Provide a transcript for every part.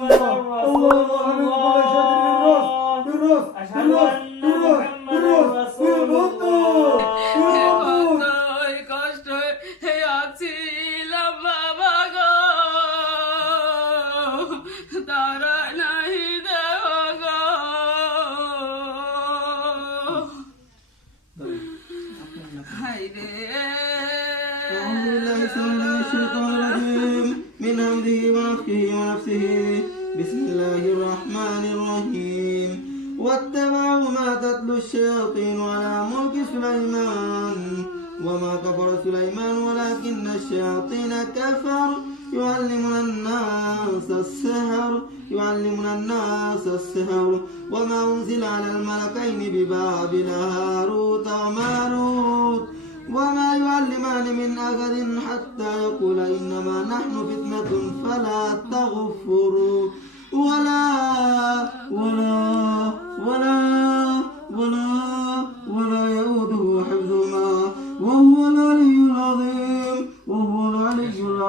Oh. الرحمن الرحيم. واتبعوا ما تتلو الشياطين على ملك سليمان. وما كفر سليمان ولكن الشياطين كفروا. يعلمون الناس السحر. يعلمون الناس السحر. وما أنزل على الملكين ببابل هاروت وماروت. وما يعلمان من أحد حتى يقول إنما نحن فتنة فلا تغفروا. ওয়ালা ওয়ালা ওয়ালা ওয়ালা ওয়ালা ইয়াউদু হিফযুমা ওয়া হুয়াল আলিয়্যুল আযীম ওয়া হুয়াল আলিয়্যুল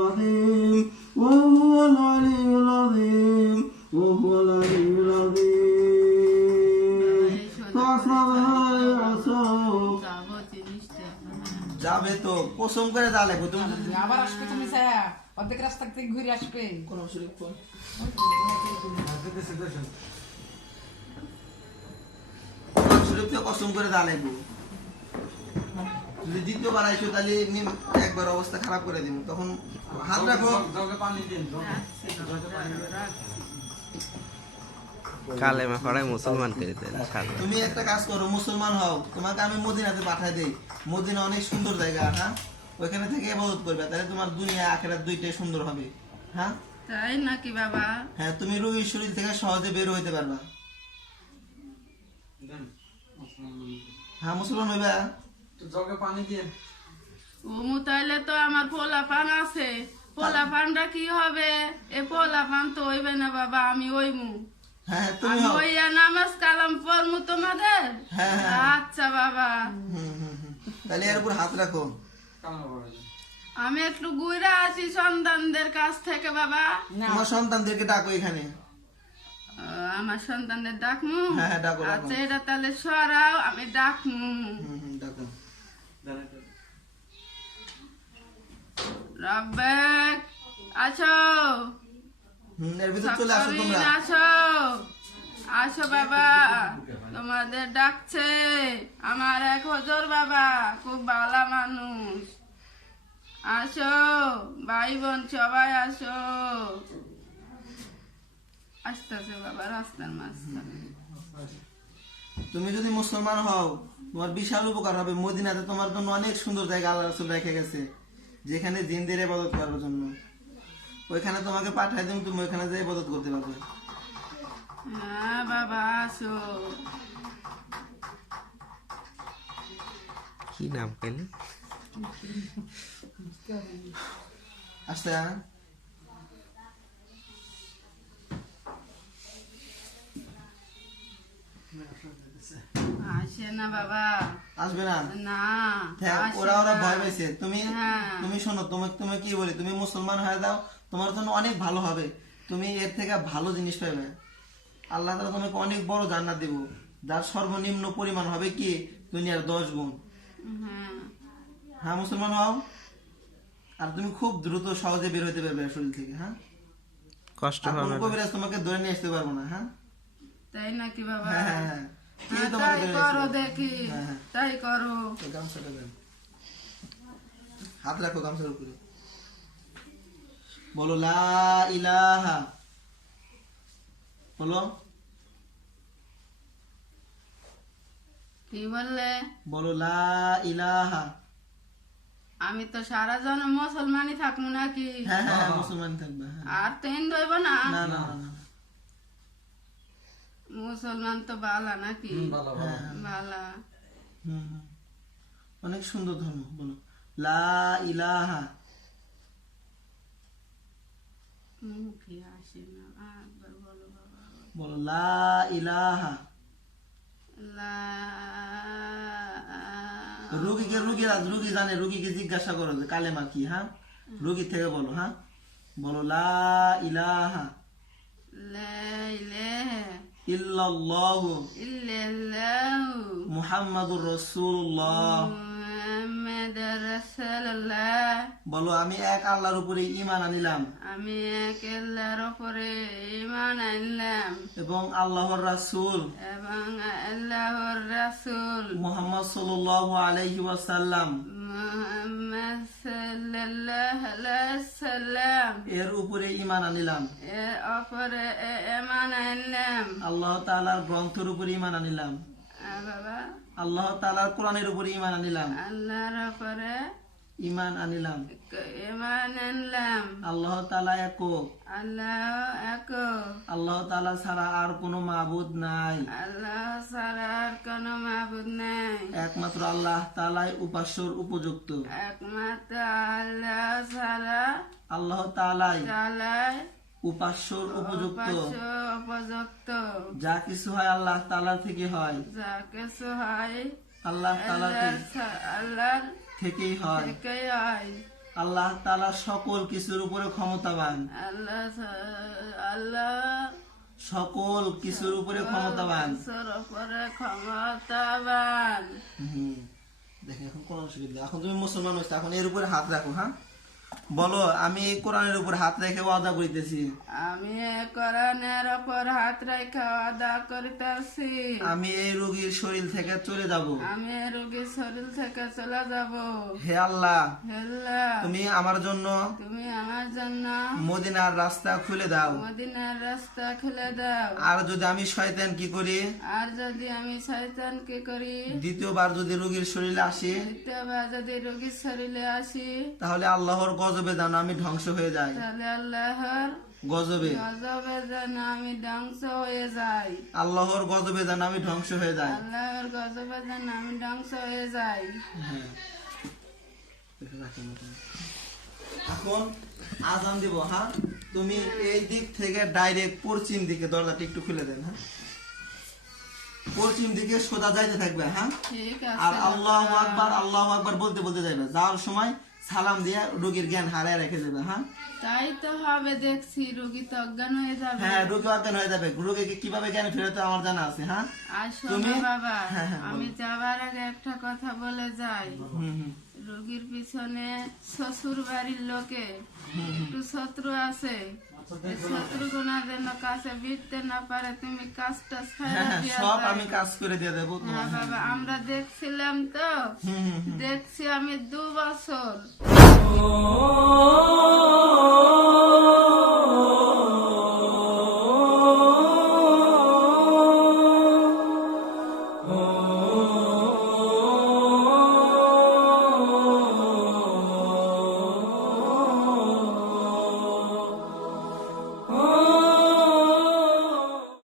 আযীম ওয়া হুয়াল আলিয়্যুল আযীম ওয়া হুয়াল আলিয়্যুল আযীম। ওয়া যাবে তো কসম করে যা তুমি আবার আসবে তুমি স্যার অর্ধেক রাস্তা থেকে ঘুরে আসবে কোন শরীফ কোন শরীফ থেকে কসম করে যা লাগবে যদি দ্বিতীয়বার আইসো তাহলে আমি একবার অবস্থা খারাপ করে দিব তখন হাত রাখো কালেমা পড়ায় মুসলমান করে দেন তুমি একটা কাজ করো মুসলমান হও তোমাকে আমি মদিনাতে পাঠাই দেই মদিনা অনেক সুন্দর জায়গা হ্যাঁ ওইখানে থেকে ইবাদত করবে তাহলে তোমার দুনিয়া আখেরাত দুইটাই সুন্দর হবে। হ্যাঁ? তাই নাকি বাবা? হ্যাঁ তুমি রোগীর শরীর থেকে সহজে বের হইতে পারবা। হ্যাঁ মুসলমান হইবা। জগে পানি দিয়ে। উমু তাইলে তো আমার পোলা পান আছে। পোলা পানটা কি হবে? এ পোলা পান তো হইবে না বাবা আমি ওইমু হ্যাঁ হ্যাঁ, তুমি ওইয়া নামাজ কালাম পড়মু তোমাদের? হ্যাঁ, হ্যাঁ। আচ্ছা বাবা। হুম, হুম, হুম। তাহলে এর উপর হাত রাখো। আমি একটু ঘুরে আসি সন্তানদের কাছ থেকে বাবা। তোমার সন্তানদেরকে ডাকো এখানে। আমার সন্তানদের ডাকমু? হ্যাঁ, হ্যাঁ। আচ্ছা এটা তাহলে সরাও আমি ডাকমু। হুম, হুম, ডাকো। রব্বেক আছো এর ভিতর চলে আসো তোমরা। আসো। আসো বাবা। তোমাদের ডাকছে। আমার এক হজর বাবা, খুব ভালো মানুষ। আসো ভাই বোন সবাই আসো। বাবা, রাস্তার মাঝখানে। তুমি যদি মুসলমান হও, তোমার বিশাল উপকার হবে। মদিনাতে তোমার জন্য অনেক সুন্দর জায়গা আল্লাহ রাসূল রেখে গেছে, যেখানে জিনদের ইবাদত করার জন্য। ওইখানে তোমাকে পাঠাই দিন তুমি ওইখানে যে ইবাদত করতে পারবে। হ্যাঁ বাবা আসো কি নাম পেলে? আসতে? আসে না বাবা। আসবে না? না ওরা ওরা ভয় পেয়েছে। তুমি হ্যাঁ। তুমি শোনো তোমাকে তুমি কি বলি? তুমি মুসলমান হয়ে দাও তোমার জন্য অনেক ভালো হবে। তুমি এর থেকে ভালো জিনিস পাবে। আল্লাহ তাআলা তোমাকে অনেক বড় জান্নাত দেব। যার সর্বনিম্ন পরিমাণ হবে কি? দুনিয়ার দশ গুণ। হ্যাঁ। হ্যাঁ মুসলমান হও। আর তুমি খুব দ্রুত সহজে বের হতে পারবে শরীর থেকে হ্যাঁ? কষ্ট হবে। কবিরাজ তোমাকে ধরে নিয়ে আসতে পারব না হ্যাঁ? তাই নাকি বাবা? হ্যাঁ হ্যাঁ হ্যাঁ। হ্যাঁ, কেউ তোমাকে তাই করো আসতে পারবে। না। দেখি। তাই করো। গামছাটা দেন। হাত রাখো গামছার উপরে। বলো লা ইলাহা বলো। কি বললে? বলো লা ইলাহা। আমি তো সারা জন মুসলমানই থাকব নাকি? হ্যাঁ হ্যাঁ মুসলমান থাকবে হ্যাঁ। আর তো হিন্দু হইব না? না না না, না মুসলমান তো বালা নাকি? বালা। অনেক সুন্দর ধর্ম বলো। লা ইলাহা। মুখে আসে না বলো লা ইলাহা রুগীকে রুগী রুগী জানে রুগীকে জিজ্ঞাসা করো যে কালেমা কি হ্যাঁ? রুগী থেকে বলো হ্যাঁ? বলো লা ইলাহা ইলাহা ইল্লাল্লাহু মুহাম্মাদুর রাসূলুল্লাহ। বলো আমি এক আল্লাহর উপরে ঈমান আনিলাম। আমি এক আল্লাহর উপরে ইমান আনলাম। এবং আল্লাহর রাসূল। এবং আল্লাহর রাসূল। মুহাম্মদ সাল্লাল্লাহু আলাইহি ওয়াসাল্লাম। মুহাম্মদ সাল্লাল্লাহু আলাইহি সাল্লাম এর উপরে ঈমান আনিলাম। এর উপরে ইমান আনলাম। আল্লাহ তাআলার গ্রন্থের উপরে ইমান আনিলাম। আল্লাহ তাআলার কোরআনের উপরে ঈমান আনিলাম। আল্লাহর উপরে ঈমান আনিলাম। ঈমান আনলাম। আল্লাহ তাআলা একক। আল্লাহ এক আল্লাহ তাআলা ছাড়া আর কোনো মাবুদ নাই। আল্লাহ ছাড়ার কোন মাবুদ নাই। একমাত্র আল্লাহ তাআলাই উপাস্যর উপযুক্ত। একমাত্র আল্লাহ ছাড়া আল্লাহ তাআলাই চালায় উপাস্যর উপযুক্ত। উপযুক্ত। যা কিছু হয় আল্লাহ তাআলা থেকে হয়। যা কিছু হয় আল্লাহ তাআলা আল্লাহর থেকেই হয়। থেকেই হয়। আল্লাহ তাআলা সকল কিছুর উপরে ক্ষমতাবান। আল্লাহ আল্লাহ সকল কিছুর উপরে ক্ষমতাবান। উপরে ক্ষমতাবান। দেখেন এখন শরীফ দেখো। এখন তুমি মুসলমান হয়েছো এখন এর উপরে হাত রাখো হ্যাঁ? বলো আমি এই কোরআনের উপর হাত রেখে ওয়াদা করিতেছি। আমি কোরআনের উপর হাত রেখে আদা করিতেছি। আমি এই রোগীর শরীর থেকে চলে যাব। আমি এ রোগীর শরীর থেকে চলে যাব। হে আল্লাহ হেল্লা তুমি আমার জন্য তুমি আমার জন্য মদিনার রাস্তা খুলে দাও। মদিনার রাস্তা খুলে দাও। আর যদি আমি শয়তান কি করি? আর যদি আমি শয়তান কি করি? দ্বিতীয়বার যদি রোগীর শরীরে আসি দ্বিতীয়বার যদি রোগীর শরীরে আসি তাহলে আল্লাহর গজবে যেন আমি ধ্বংস হয়ে যাই। তাহলে আল্লাহর গজবে। গজবে যেন আমি ধ্বংস হয়ে যাই। আল্লাহর গজবে যেন আমি ধ্বংস হয়ে যাই। আল্লাহর গজবে যেন আমি ধ্বংস হয়ে যাই। হ্যাঁ। এখন আজান দিব হ্যাঁ? তুমি এই দিক থেকে ডাইরেক্ট পশ্চিম দিকে দরজাটা একটু খুলে দেন হ্যাঁ? পশ্চিম দিকে সোজা যাইতে থাকবে হ্যাঁ? আর আল্লাহ আকবার আল্লাহ আকবার বলতে বলতে যাবে যাওয়ার সময় সালাম দিয়া রোগীর জ্ঞান হারায় রেখে যাবে হ্যাঁ? তাই তো হবে দেখছি রোগী তো অজ্ঞান হয়ে যাবে। হ্যাঁ রোগী অজ্ঞান হয়ে যাবে। রোগীকে কীভাবে জ্ঞান ফেরাতে আমার জানা আছে হ্যাঁ? আর শোনো তুমি- বাবা হ্যাঁ, হ্যাঁ, আমি যাবার আগে একটা কথা বলে যাই। রোগীর পিছনে শ্বশুর বাড়ির লোকে একটু শত্রু আছে। এই যেন কাছে বিটতে না পারে তুমি কাজটা হ্যাঁ ছাড়া হ্যাঁ সব আমি কাজ করে দিয়ে দেবো হ্যাঁ আমরা দেখছিলাম তো। দেখছি আমি দু বছর